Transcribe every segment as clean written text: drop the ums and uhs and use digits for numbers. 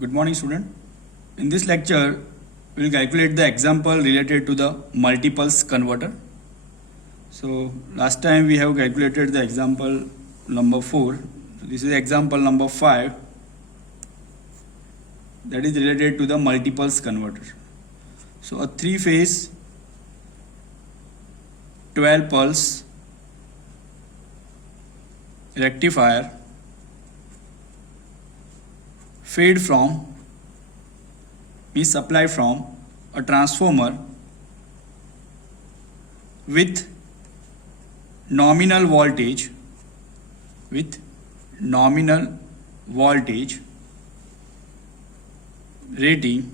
Good morning, student. In this lecture, we will calculate the example related to the multipulse converter. So last time we have calculated the example number 4. So this is example number 5, that is related to the multipulse converter. So a 3-phase 12 pulse rectifier fed from is supplied from a transformer with nominal voltage rating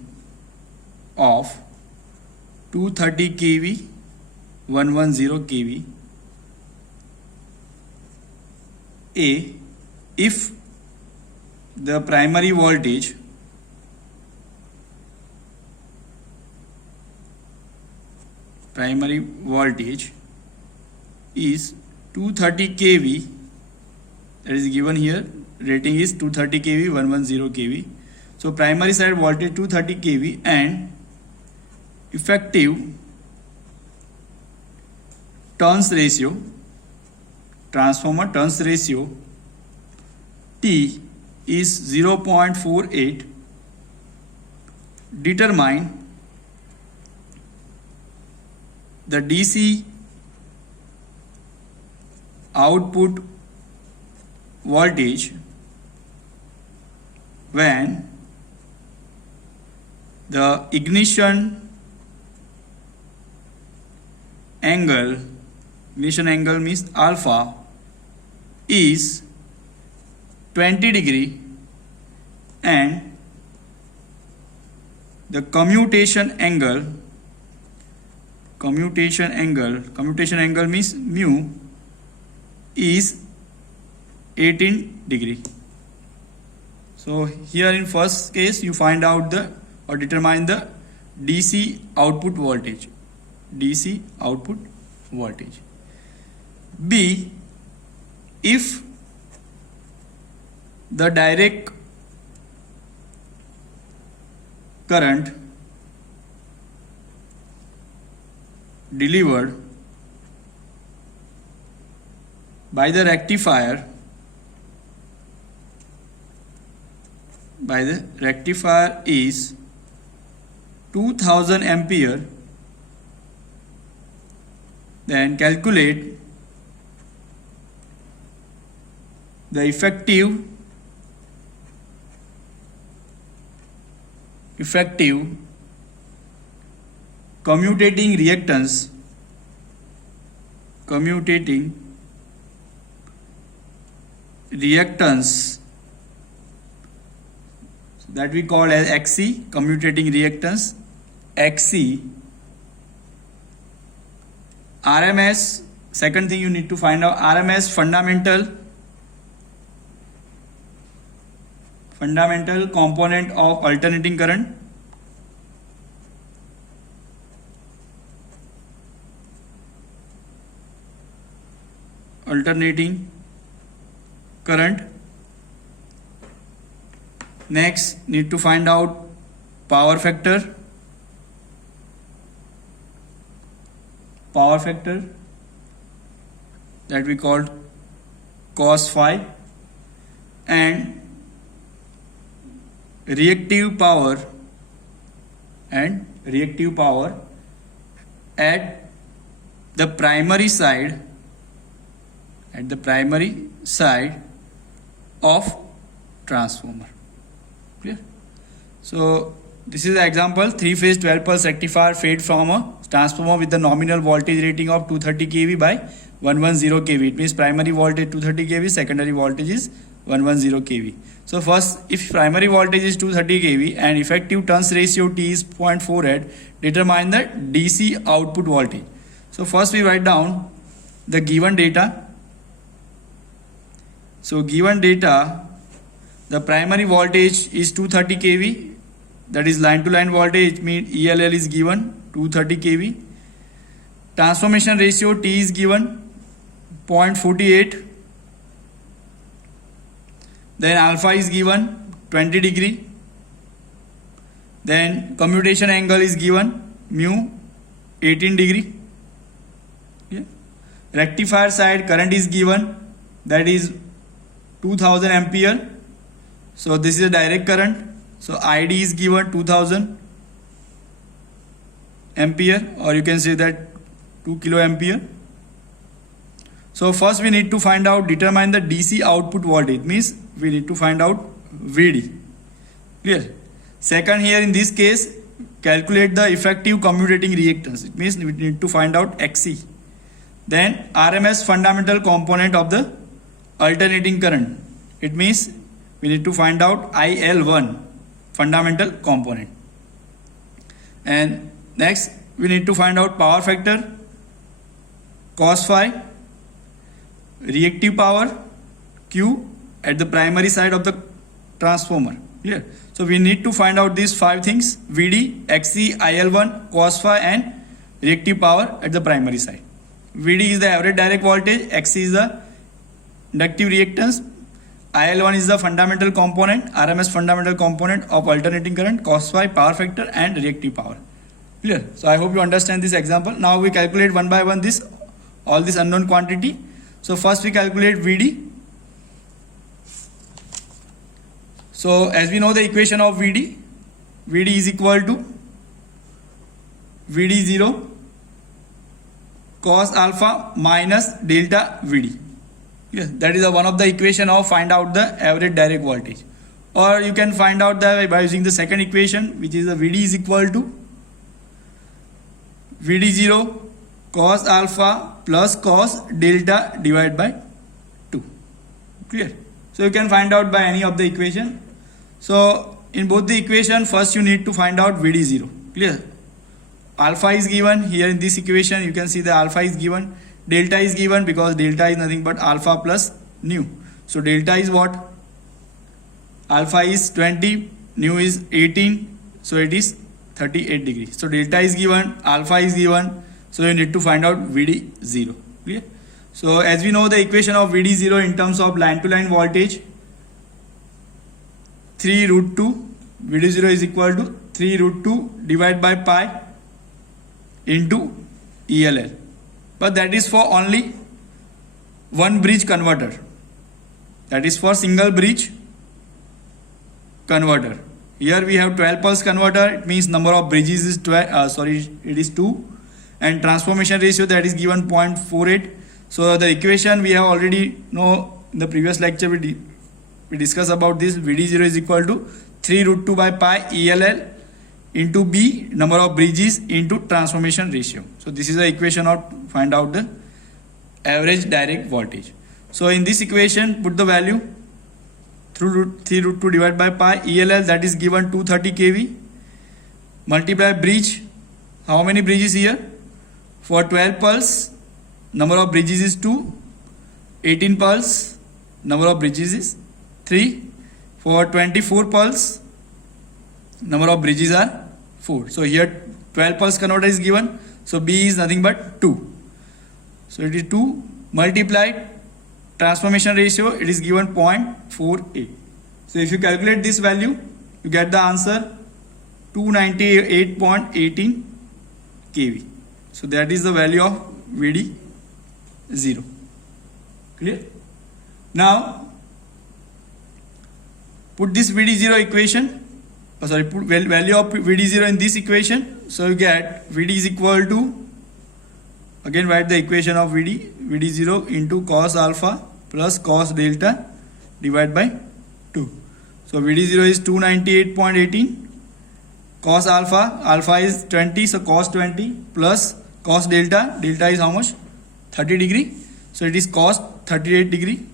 of 230 kV 110 kV if the primary voltage is 230 kV, that is given here, rating is 230 kV 110 kV. So primary side voltage 230 kV and effective turns ratio, transformer turns ratio T is 0.48. Determine the DC output voltage when the ignition angle means alpha is 20 degree and the commutation angle means mu is 18 degree. So here in first case you find out determine the DC output voltage. B, if the direct current delivered by the rectifier is 2000 ampere, then calculate the effective commutating reactance that we call as XC, commutating reactance XC. RMS, second thing you need to find out, RMS fundamental component of alternating current. Next, need to find out power factor that we called cos phi, and reactive power at the primary side of transformer. Clear? So this is the example, 3-phase 12 pulse rectifier fed from a transformer with the nominal voltage rating of 230 kV by 110 kV. It means primary voltage 230 kV, secondary voltage is 110 kV. So first, if primary voltage is 230 kV and effective turns ratio T is 0.48, determine the DC output voltage. So first we write down the given data. So given data, the primary voltage is 230 kV, that is line to line voltage, it means ELL is given 230 kV. Transformation ratio T is given 0.48. Then alpha is given 20 degree Then commutation angle is given mu 18 degree. Yeah. Rectifier side current is given, that is 2000 ampere. So this is a direct current. So ID is given 2000 ampere, or you can say that 2 kilo ampere. So first we need to find out, determine the DC output voltage, means we need to find out VD. Clear? Second, here in this case, calculate the effective commutating reactance. It means we need to find out XC. Then RMS fundamental component of the alternating current. It means we need to find out IL1 fundamental component. And next we need to find out power factor, cos phi, reactive power Q at the primary side of the transformer. Clear? So we need to find out these 5 things: VD, XC, IL1, cos phi and reactive power at the primary side. VD is the average direct voltage, XC is the inductive reactance, IL1 is the fundamental component, RMS fundamental component of alternating current, cos phi, power factor and reactive power. Clear? So I hope you understand this example. Now we calculate one by one all this unknown quantity. So first we calculate VD. So as we know the equation of VD is equal to VD0 cos alpha minus delta VD. Yes, that is one of the equation of find out the average direct voltage. Or you can find out that by using the second equation, which is the VD is equal to VD0 cos alpha plus cos delta divided by 2. Clear? So you can find out by any of the equation. So in both the equation, first you need to find out VD0. Clear? Alpha is given here in this equation. You can see the alpha is given. Delta is given because delta is nothing but alpha plus nu. So delta is what? Alpha is 20, nu is 18. So it is 38 degrees. So delta is given, alpha is given. So you need to find out VD0. Clear? So as we know the equation of VD0 in terms of line to line voltage, 3 root 2, VD0 is equal to 3 root 2 divided by pi into ELL. But that is for only one bridge converter. That is for single bridge converter. Here we have 12 pulse converter. It means number of bridges is 2, and transformation ratio that is given 0.48. So the equation we have already know in the previous lecture. We discussed about this. VD0 is equal to 3 root 2 by pi ELL into B, number of bridges, into transformation ratio. So this is the equation of find out the average direct voltage. So in this equation, put the value through 3 root 2 divided by pi ELL, that is given 230 kV, multiply bridge. How many bridges here? For 12 pulse, number of bridges is 2. 18 pulse, number of bridges is 3. For 24 pulse, number of bridges are 4. So here 12 pulse converter is given. So B is nothing but 2. So it is 2 multiplied transformation ratio, it is given 0.48. So if you calculate this value, you get the answer 298.18 kV. So that is the value of VD0. Clear? Now put this VD0 equation, put value of VD0 in this equation. So you get VD is equal to, again write the equation of VD0 into cos alpha plus cos delta divided by 2. So VD0 is 298.18. Cos alpha is 20, so cos 20 plus cos delta is how much? 30 degree. So it is cos 38 degree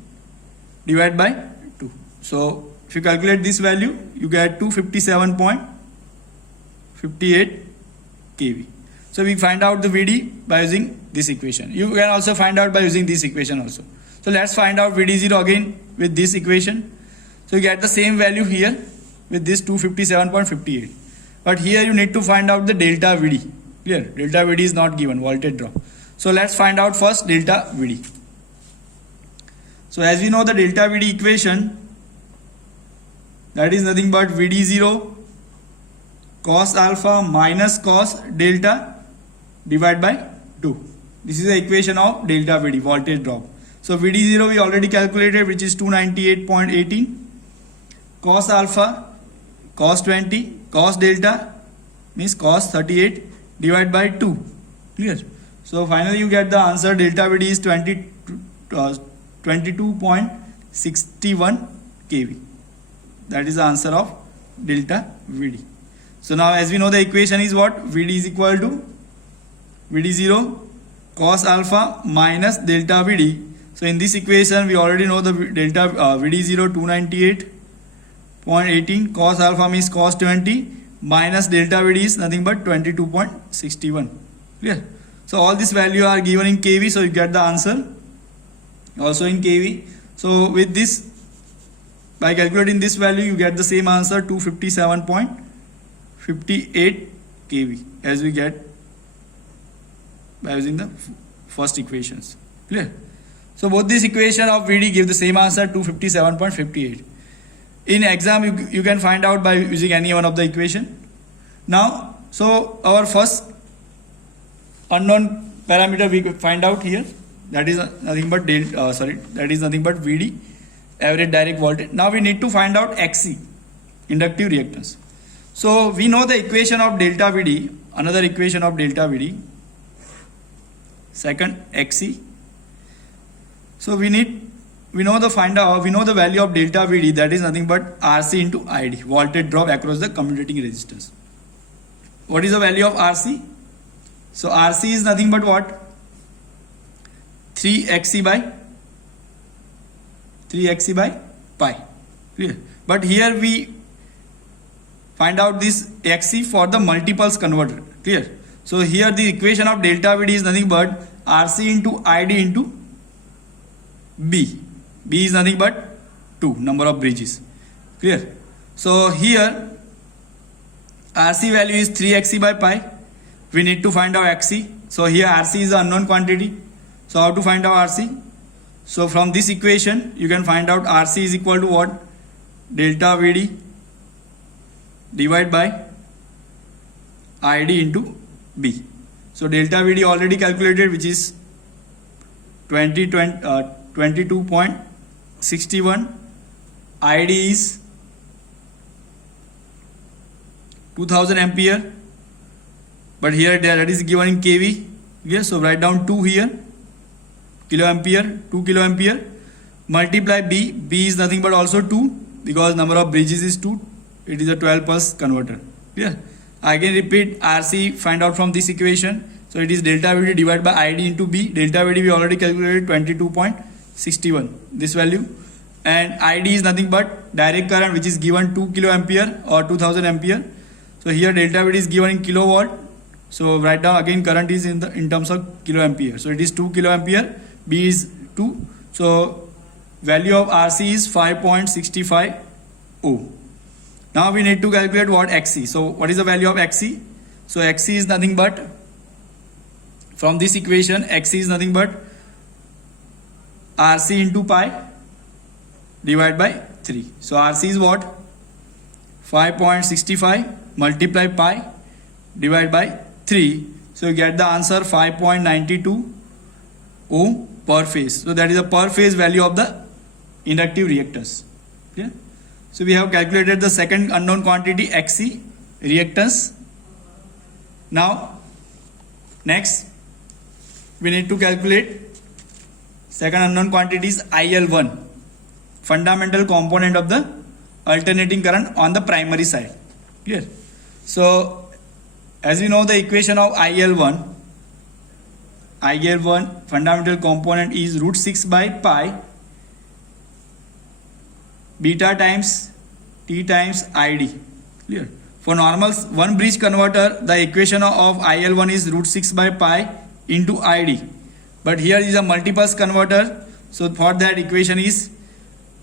divided by 2. So if you calculate this value, you get 257.58 kV. So we find out the VD by using this equation. You can also find out by using this equation also. So let's find out VD0 again with this equation. So you get the same value here with this 257.58. But here you need to find out the delta VD. Clear? Delta VD is not given, voltage drop. So let's find out first delta VD. So as we know the delta VD equation, that is nothing but VD0 cos alpha minus cos delta divided by 2. This is the equation of delta VD, voltage drop. So VD0 we already calculated, which is 298.18. Cos alpha, cos 20, cos delta means cos 38 divided by 2. Clear? So finally you get the answer. Delta VD is 22.61 kV. That is the answer of delta VD. So now as we know, the equation is what? VD is equal to VD0 cos alpha minus delta VD. So in this equation we already know the delta VD0 298.18, cos alpha means cos 20 minus delta VD is nothing but 22.61. Clear? So all this value are given in kV, so you get the answer also in kV. So with this, by calculating this value, you get the same answer, 257.58 kV, as we get by using the first equations. Clear? So both this equation of VD give the same answer, 257.58. In exam you can find out by using any one of the equation. Now, so our first unknown parameter we could find out here, that is nothing but VD, average direct voltage. Now we need to find out XC, inductive reactance. So we know the equation of delta VD, another equation of delta VD, second XC. So we know the value of delta VD, that is nothing but RC into ID, voltage drop across the commutating resistance. What is the value of RC? So RC is nothing but what? 3XC by pi. Clear? But here we find out this XC for the multiples converter. Clear? So here the equation of delta VD is nothing but RC into ID into B. B is nothing but 2, number of bridges. Clear? So here RC value is 3XC by pi. We need to find out XC. So here RC is the unknown quantity. So how to find out RC? So from this equation you can find out RC is equal to what? Delta VD divided by ID into B. So delta VD already calculated, which is 22.61. ID is 2000 ampere, but here that is given in kV. Yes, so write down 2 here, kiloampere, 2 kiloampere, multiply B. B is nothing but also 2, because number of bridges is 2. It is a 12 pulse converter. Yeah. Again repeat, RC find out from this equation. So it is delta VD divided by ID into B. Delta VD we already calculated, 22.61, this value. And ID is nothing but direct current, which is given 2 kiloampere or 2000 ampere. So here delta VD is given in kilowatt. So write down again, current is in terms of kiloampere. So it is 2 kiloampere, B is 2. So value of RC is 5.65 ohm. Now we need to calculate what XC. So what is the value of XC? So XC is nothing but, from this equation, XC is nothing but RC into pi divided by 3. So RC is what? 5.65 multiply pi divided by 3. So you get the answer 5.92 ohm per phase. So that is the per phase value of the inductive reactance. Yeah? So we have calculated the second unknown quantity, XC, reactance. Now next we need to calculate second unknown quantity is IL1, fundamental component of the alternating current on the primary side. Clear? So as we know the equation of IL1 fundamental component is root 6 by pi beta times T times ID. Clear? For normal one bridge converter, the equation of IL1 is root 6 by pi into ID. But here is a multipulse converter, so for that equation is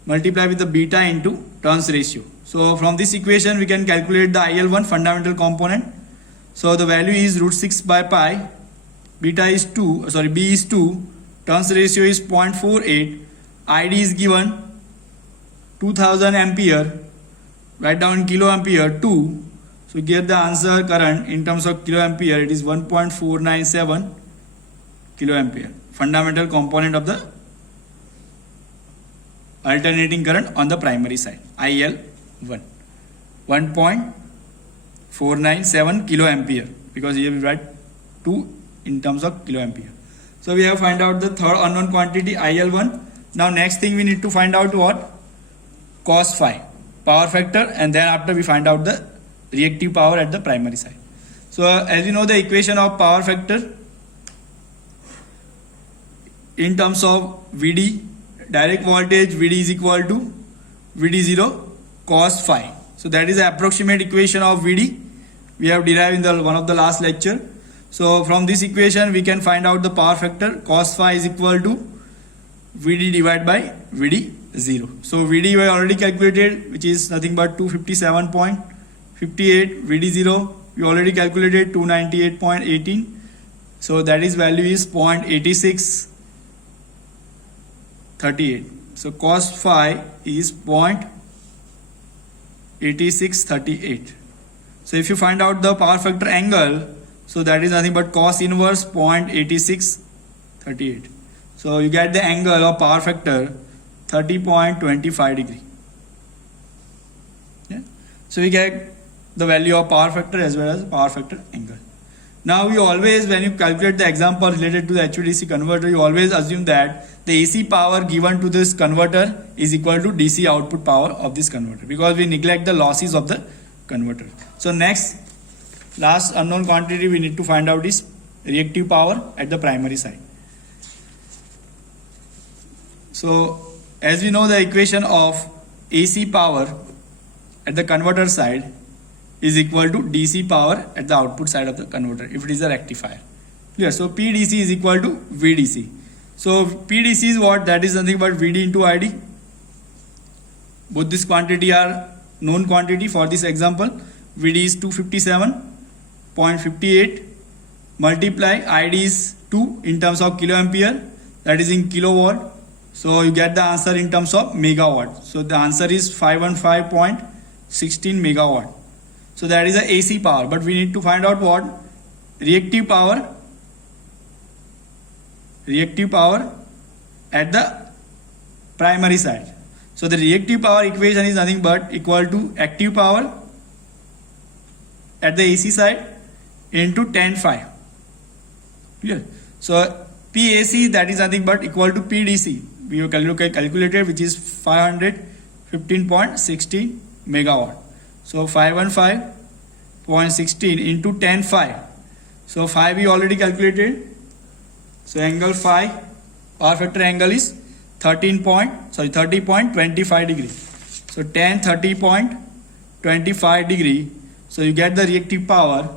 multiply with the beta into turns ratio. So from this equation we can calculate the IL1 fundamental component. So the value is root 6 by pi, beta is 2, B is 2, turns ratio is 0.48, ID is given 2000 ampere, write down in kiloampere 2. So get the answer current in terms of kiloampere, it is 1.497 kiloampere, fundamental component of the alternating current on the primary side, IL1, 1.497 kiloampere, because here we write 2 in terms of kiloampere. So we have find out the third unknown quantity, IL1. Now next thing we need to find out what? Cos phi, power factor, and then after we find out the reactive power at the primary side. So as you know the equation of power factor in terms of VD, direct voltage VD is equal to VD0 cos phi. So that is the approximate equation of VD we have derived in the one of the last lecture. So from this equation we can find out the power factor. Cos phi is equal to VD divided by VD0. So VD we already calculated, which is nothing but 257.58. VD0 we already calculated 298.18. So that is value is 0.8638. So cos phi is 0.8638. So if you find out the power factor angle, so that is nothing but cos inverse 0.8638. So you get the angle of power factor 30.25 degree. Yeah. So we get the value of power factor as well as power factor angle. Now you always, when you calculate the example related to the HVDC converter, you always assume that the AC power given to this converter is equal to DC output power of this converter, because we neglect the losses of the converter. So next, last unknown quantity we need to find out is reactive power at the primary side. So as we know the equation of AC power at the converter side is equal to DC power at the output side of the converter if it is a rectifier. Clear? So PDC is equal to VDC. So PDC is what? That is nothing but VD into ID. Both this quantity are known quantity for this example. VD is 257.58 multiply ID is 2 in terms of kiloampere, that is in kilowatt. So you get the answer in terms of megawatt. So the answer is 515.16 megawatt. So that is the AC power, but we need to find out what? Reactive power. Reactive power at the primary side. So the reactive power equation is nothing but equal to active power at the AC side into tan phi. Clear? So PAC, that is nothing but equal to PDC. We have calculated, which is 515.16 megawatt. So 515.16 into tan phi. So phi we already calculated. So angle phi, power factor angle is 30.25 degree. So tan 30.25 degree. So you get the reactive power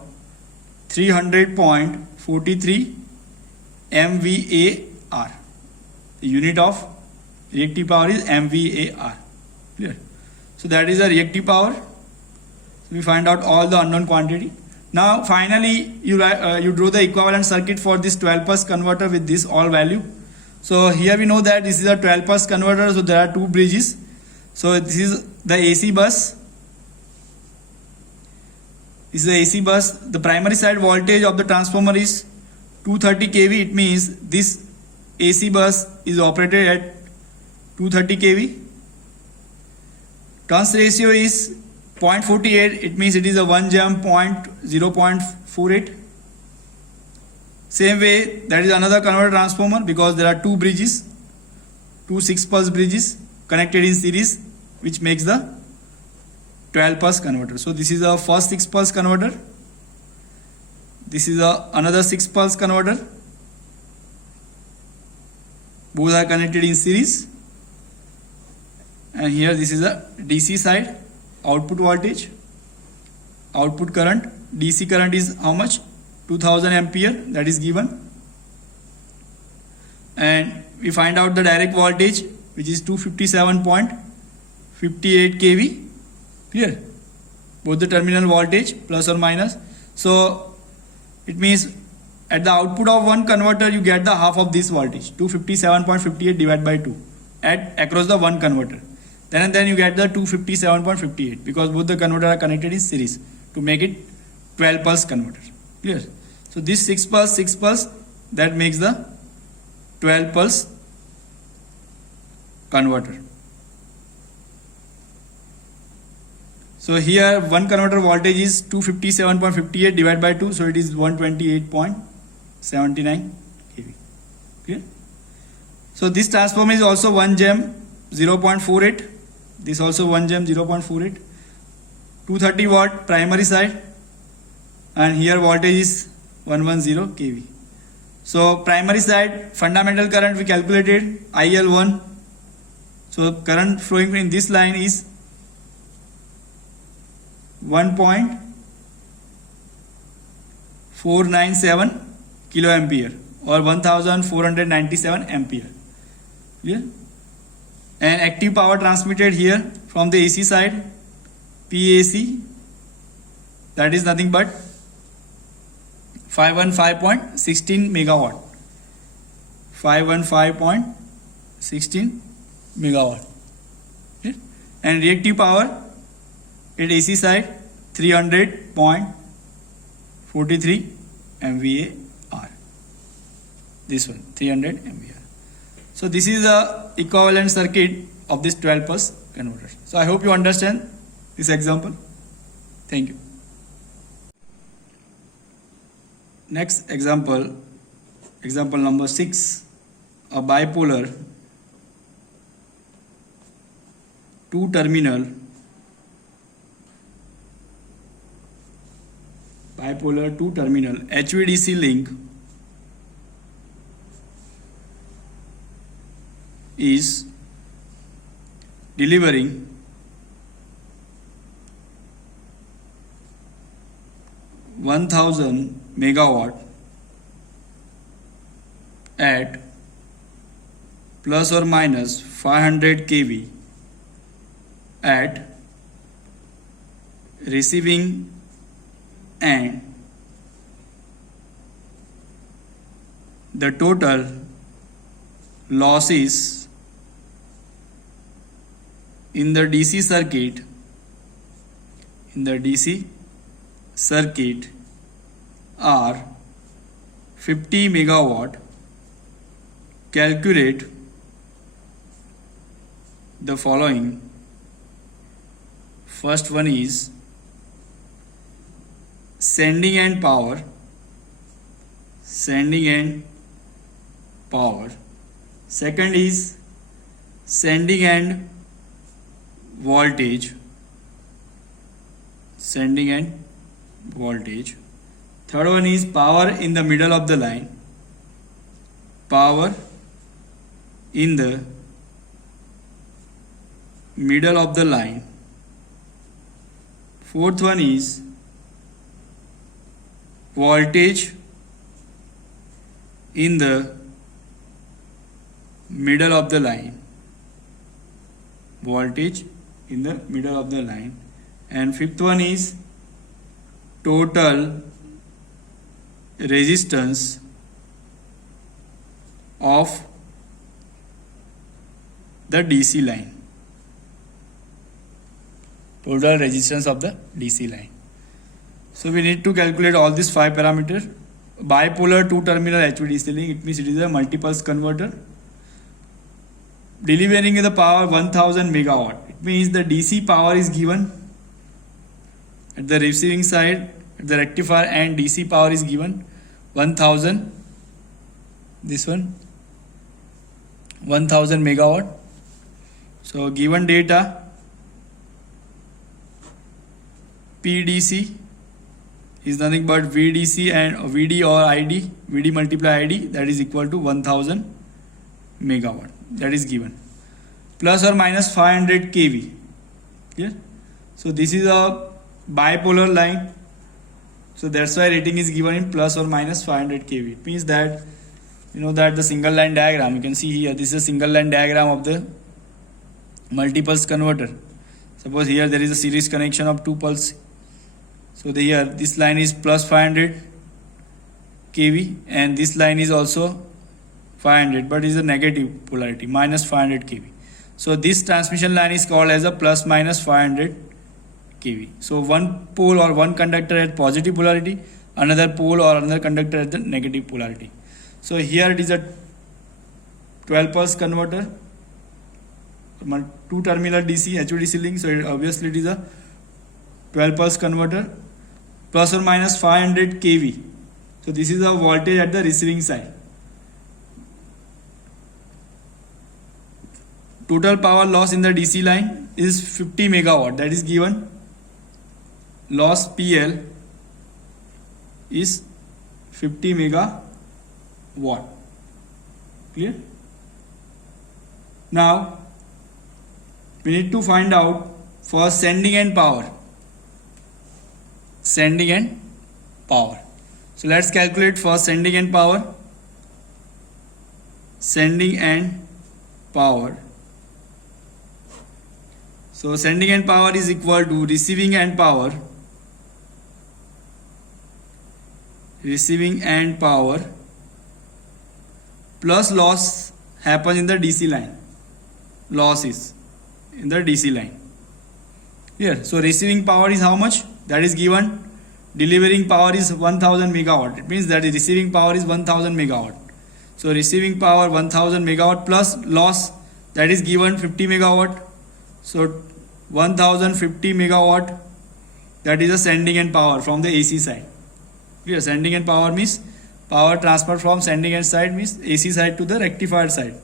300.43 MVAR. The unit of reactive power is MVAR. Clear? So that is the reactive power. So we find out all the unknown quantity. Now finally you draw the equivalent circuit for this 12 bus converter with this all value. So here we know that this is a 12 bus converter, so there are two bridges. So this is the AC bus. This is the AC bus. The primary side voltage of the transformer is 230 kV. It means this AC bus is operated at 230 kV. Turns ratio is 0.48. It means it is a 1 jump 0.48. Same way, that is another converter transformer, because there are two bridges, two 6 pulse bridges connected in series, which makes the 12 pulse converter. So this is a first 6 pulse converter. This is another 6 pulse converter. Both are connected in series. And here this is a DC side, output voltage, output current. DC current is how much? 2000 ampere, that is given. And we find out the direct voltage, which is 257.58 kV. Clear? Both the terminal voltage plus or minus. So it means at the output of one converter you get the half of this voltage, 257.58 divided by 2 across the one converter. Then you get the 257.58, because both the converter are connected in series, to make it 12 pulse converter. Clear? So this 6 pulse, that makes the 12 pulse converter. So here one converter voltage is 257.58 divided by 2, so it is 128.79 kV. Clear? So this transformer is also 1 gem 0.48. This also 1 gem 0.48. 230 watt primary side, and here voltage is 110 kV. So primary side fundamental current we calculated IL1. So current flowing in this line is 1.497 kiloampere or 1497 ampere. Yeah? And active power transmitted here from the AC side, PAC, that is nothing but 515.16 megawatt. 515.16 megawatt. Okay? And reactive power at AC side 300.43 MVAR. This one 300 MVAR. So this is the equivalent circuit of this 12 pulse converter. So I hope you understand this example. Thank you. Next example number 6, a bipolar two terminal HVDC link is delivering 1000 megawatt at plus or minus 500 kV at receiving end. The total losses in the DC circuit are 50 megawatt. Calculate the following. First one is sending end power. Second is sending end voltage. Third one is power in the middle of the line. Fourth one is voltage in the middle of the line. And fifth one is total resistance of the DC line. So we need to calculate all these 5 parameters. Bipolar two terminal HVDC link, it means it is a multipulse converter delivering the power 1000 megawatt. It means the DC power is given at the receiving side, at the rectifier, and DC power is given 1000. This one 1000 megawatt. So given data, PDC is nothing but VDC and VD or ID, VD multiply ID, that is equal to 1000 megawatt. That is given. Plus or minus 500 kV. Yeah? So this is a bipolar line. So that's why rating is given in plus or minus 500 kV. It means that, you know, that the single line diagram, you can see here, this is a single line diagram of the multipulse converter. Suppose here there is a series connection of 2 pulse. So here this line is plus 500 kV and this line is also 500, but is a negative polarity, minus 500 kV. So this transmission line is called as a plus minus 500 kV. So one pole or one conductor has positive polarity, another pole or another conductor has the negative polarity. So here it is a 12 pulse converter, two terminal DC HVDC link. So obviously it is a 12 pulse converter, plus or minus 500 kV. So this is the voltage at the receiving side. Total power loss in the DC line is 50 megawatt. That is given. Loss PL is 50 megawatt. Clear? Now we need to find out for sending end power. Sending end power. So let's calculate for sending end power. Sending end power. So sending end power is equal to receiving end power. Receiving end power plus loss happens in the DC line. Loss is in the DC line. Here, so receiving power is how much? That is given. Delivering power is 1000 megawatt. It means that the receiving power is 1000 megawatt. So receiving power 1000 megawatt plus loss, that is given 50 megawatt. So 1050 megawatt, that is a sending end power from the AC side. Clear? Sending end power means power transfer from sending end side means AC side to the rectifier side.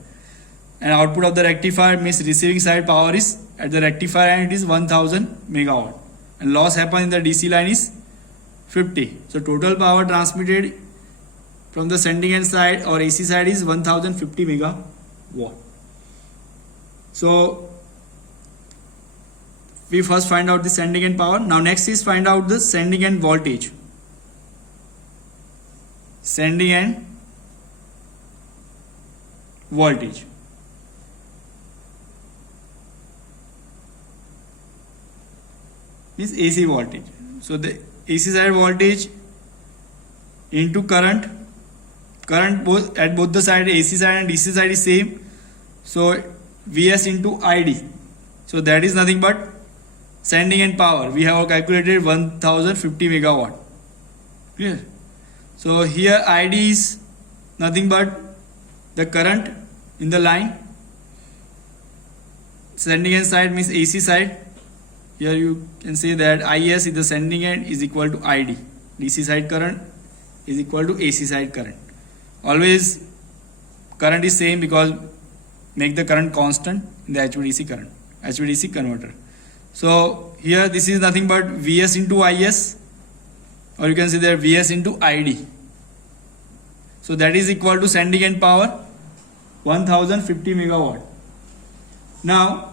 And output of the rectifier means receiving side power is at the rectifier and it is 1000 megawatt. And loss happens in the DC line is 50. So total power transmitted from the sending end side or AC side is 1050 megawatt. So we first find out the sending end power. Now next is find out the sending end voltage. Sending end voltage. Means AC voltage. So the AC side voltage into current. Current both at both the side, AC side and DC side is same. So Vs into ID. So that is nothing but sending end power. We have calculated 1050 megawatt. Clear? So here ID is nothing but the current in the line. Sending end side means AC side. Here you can say that IS is the sending end is equal to ID. DC side current is equal to AC side current. Always current is same because make the current constant in the HVDC current, HVDC converter. So here this is nothing but Vs into Is, or you can say that Vs into ID. So that is equal to sending end power 1050 megawatt. Now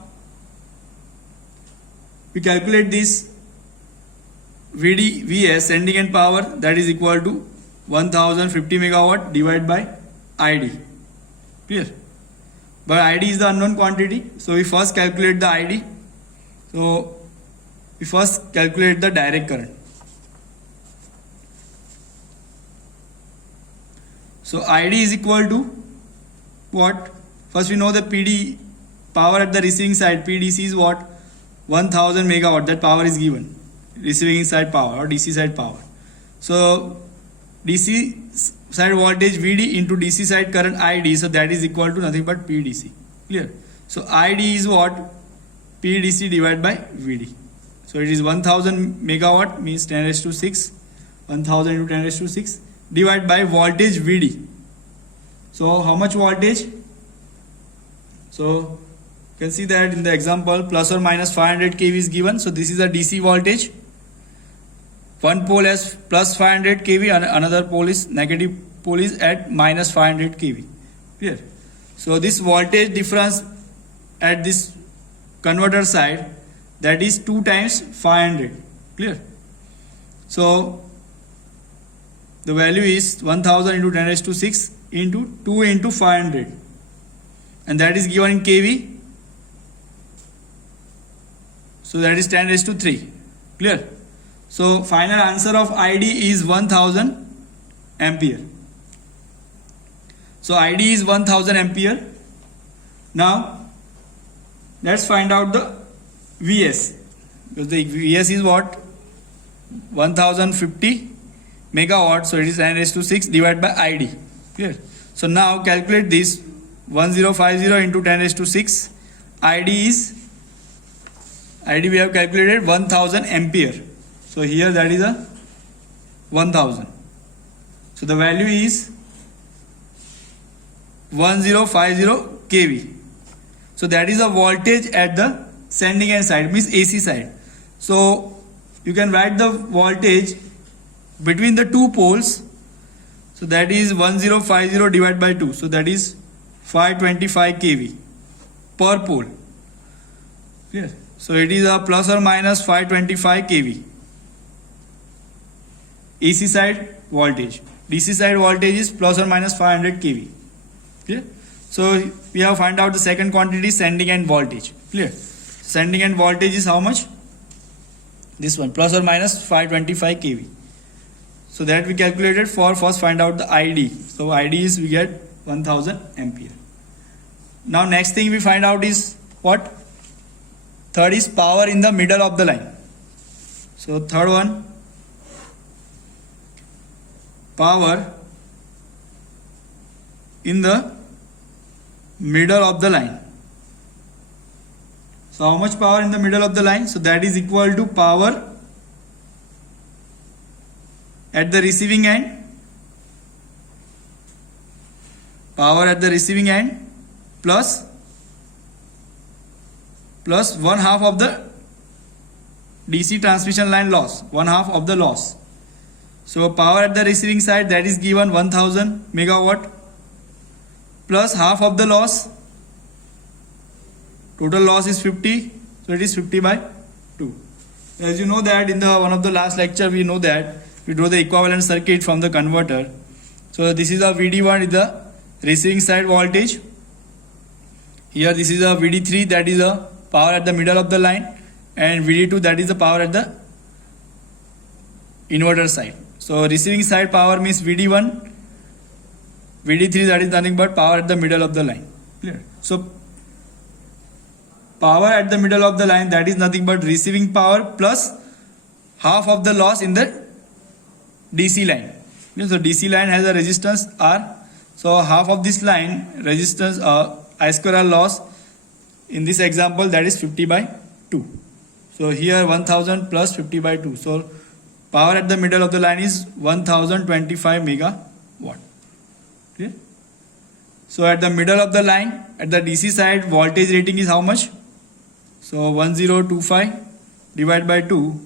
we calculate this VD Vs sending end power, that is equal to 1050 megawatt divided by ID. Clear? But ID is the unknown quantity, so we first calculate the ID. So we first calculate the direct current. So ID is equal to what? First we know the PD power at the receiving side, PDC is what? 1000 megawatt, that power is given. Receiving side power or DC side power. So DC side voltage VD into DC side current ID, so that is equal to nothing but PDC. Clear? So ID is what? PDC divided by VD. So it is 1000 megawatt means 10 raised to 6, 1000 into 10 raised to 6 divided by voltage VD. So how much voltage? So you can see that in the example plus or minus 500 kV is given. So this is a DC voltage. One pole has plus 500 kV and another pole is negative pole is at minus 500 kV. Clear? So this voltage difference at this converter side, that is 2 times 500. Clear? So the value is 1000 into 10 raised to 6 into 2 into 500, and that is given in kV. So that is 10 raised to 3. Clear? So final answer of ID is 1000 ampere. So ID is 1000 ampere. Now let's find out the Vs. because the VS is what? 1050 megawatt, so it is 10 raised to 6 divided by ID. Clear? So now calculate this. 1050 into 10 raised to 6. ID we have calculated 1000 ampere. So here that is a 1000. So the value is 1050 kV. So that is a voltage at the sending end side, means AC side. So you can write the voltage between the two poles. So that is 1050 divided by 2. So that is 525 kV per pole. Clear? So it is a plus or minus 525 kV. AC side voltage. DC side voltage is plus or minus 500 kV. Clear? So we have find out the second quantity, sending end voltage. Clear? Sending end voltage is how much? This one, plus or minus 525 kV. So that we calculated. For first find out the ID. So ID is we get 1000 ampere. Now next thing we find out is what? Third is power in the middle of the line. So third one, power in the middle of the line. So how much power in the middle of the line? So that is equal to power at the receiving end. Power at the receiving end plus 1/2 of the DC transmission line loss, 1/2 of the loss. So power at the receiving side, that is given 1000 megawatt plus half of the loss. Total loss is 50, so it is 50 by 2. As you know that in the one of the last lecture we know that we draw the equivalent circuit from the converter. So this is a VD1 is the receiving side voltage. Here this is a VD3, that is a power at the middle of the line, and VD2, that is the power at the inverter side. So receiving side power means VD1, VD3, that is nothing but power at the middle of the line. Clear? So power at the middle of the line, that is nothing but receiving power plus half of the loss in the DC line. So DC line has a resistance R. So half of this line resistance I square R loss, in this example that is 50 by 2. So here 1000 plus 50 by 2. So power at the middle of the line is 1025 megawatt. Clear? So at the middle of the line, at the DC side, voltage rating is how much? So 1025 divided by 2.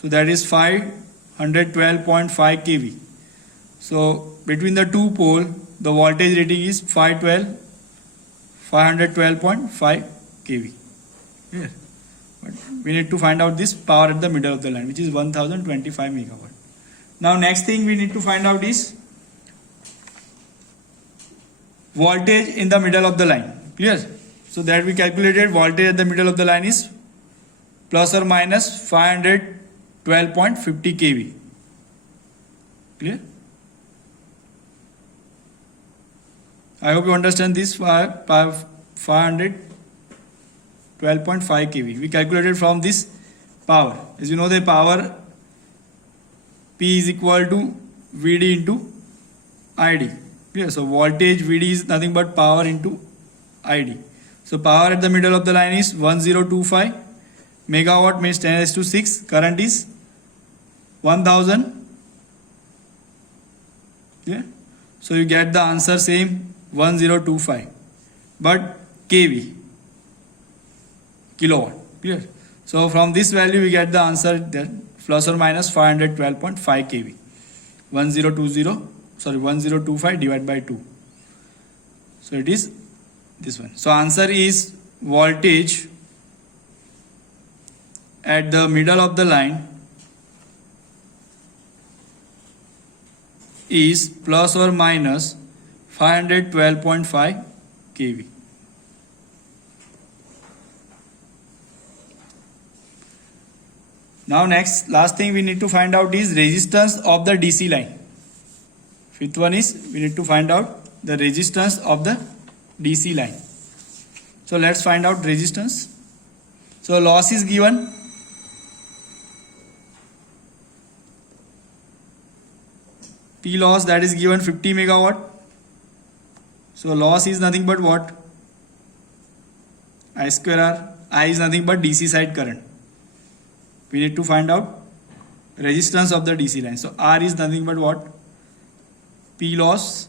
So that is 512.5 kV. So between the two pole, the voltage rating is 512.5 kV. Clear? But we need to find out this power at the middle of the line, which is 1025 megawatt. Now next thing we need to find out is voltage in the middle of the line. Clear? So that we calculated voltage at the middle of the line is plus or minus 512.50 kV. Clear? I hope you understand this. 512.5 kV. We calculated from this power. As you know, the power P is equal to VD into ID. Clear? So voltage VD is nothing but power into ID. So power at the middle of the line is 1025 megawatt, means 10 raised to 6. Current is 1000. Yeah. So you get the answer same, 1025, but kV, kilowatt. Clear? So from this value we get the answer that plus or minus 512.5 kV. 1025 divided by 2. So it is this one. So answer is voltage at the middle of the line is plus or minus 512.5 kV. Now next, last thing we need to find out is resistance of the DC line. Fifth one is we need to find out the resistance of the DC line. So let's find out resistance. So loss is given P loss, that is given 50 megawatt. So loss is nothing but what? I square R. I is nothing but DC side current. We need to find out resistance of the DC line. So R is nothing but what? P loss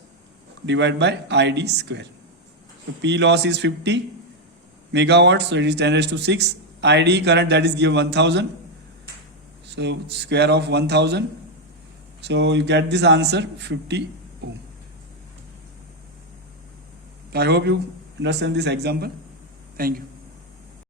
divided by ID square. So P loss is 50 megawatts, so it is 10 raised to 6. ID current, that is given 1000. So square of 1000. So you get this answer 50 ohm. I hope you understand this example. Thank you.